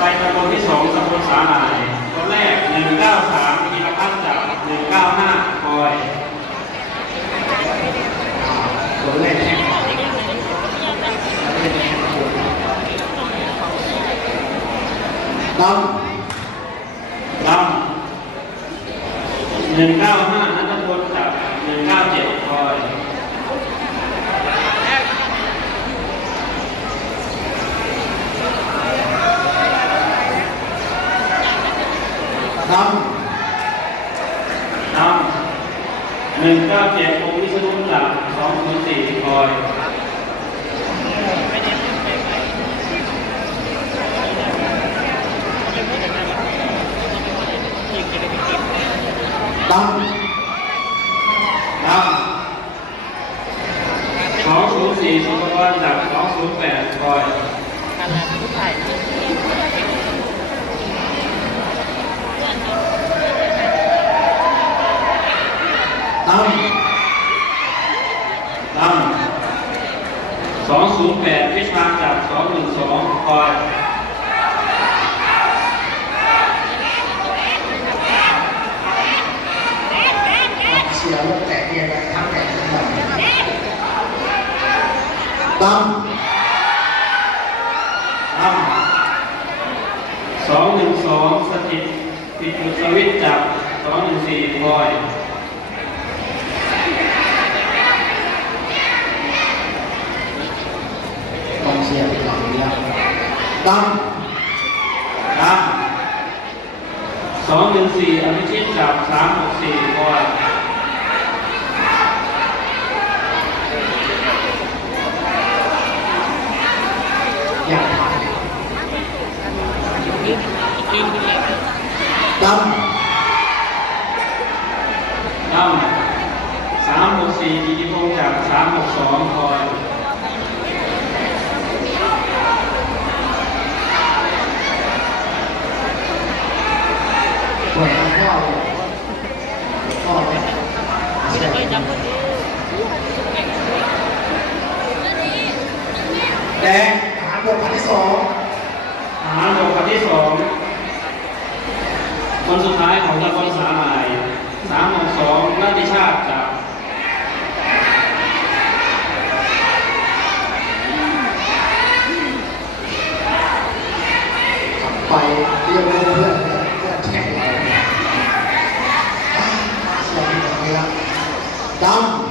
ไปตำบลที่สองตำบลสาหร่ายคนแรกหนึ่งเก้าสามธีรพัฒจากหนึ่งเก้าห้าคอยตัวแรกแข่งดำหนึ่งเก้าห้านัทพลจากหนึ่งเก้าเจ็ดคอยำดลำหนึ่งเก้าเจ็ดองค์วิศนุจากสองศูนย์สี่คอยำดลำสองศูนย์สี่สุภกรจากสองศูนย์แปดคอยำดลำสองศูนย์แปดวิชาจากสองหนึ่งสองคอยเสียงแตกเกียร์ทั้งแตกทั้งดำดลำสองหนึ่งสองสถิตปิตุสวิทย์จากสองหนึ่งสี่คอยำกองเชียร์เป็นหลังเดียว ดลำสองหนึ่งสี่อภิชิตจากสามหกสี่คอยำอยากดำลำสามหกสี่กิติพงศ์จากสามหกสองคอย แดงหาบทที่สองหาบทที่สองคนสุดท้ายของตะบนสาหร่ยสามของสองนาติชาติจากไปเรียกเพื่อนเพื่อนแข่งเราดำ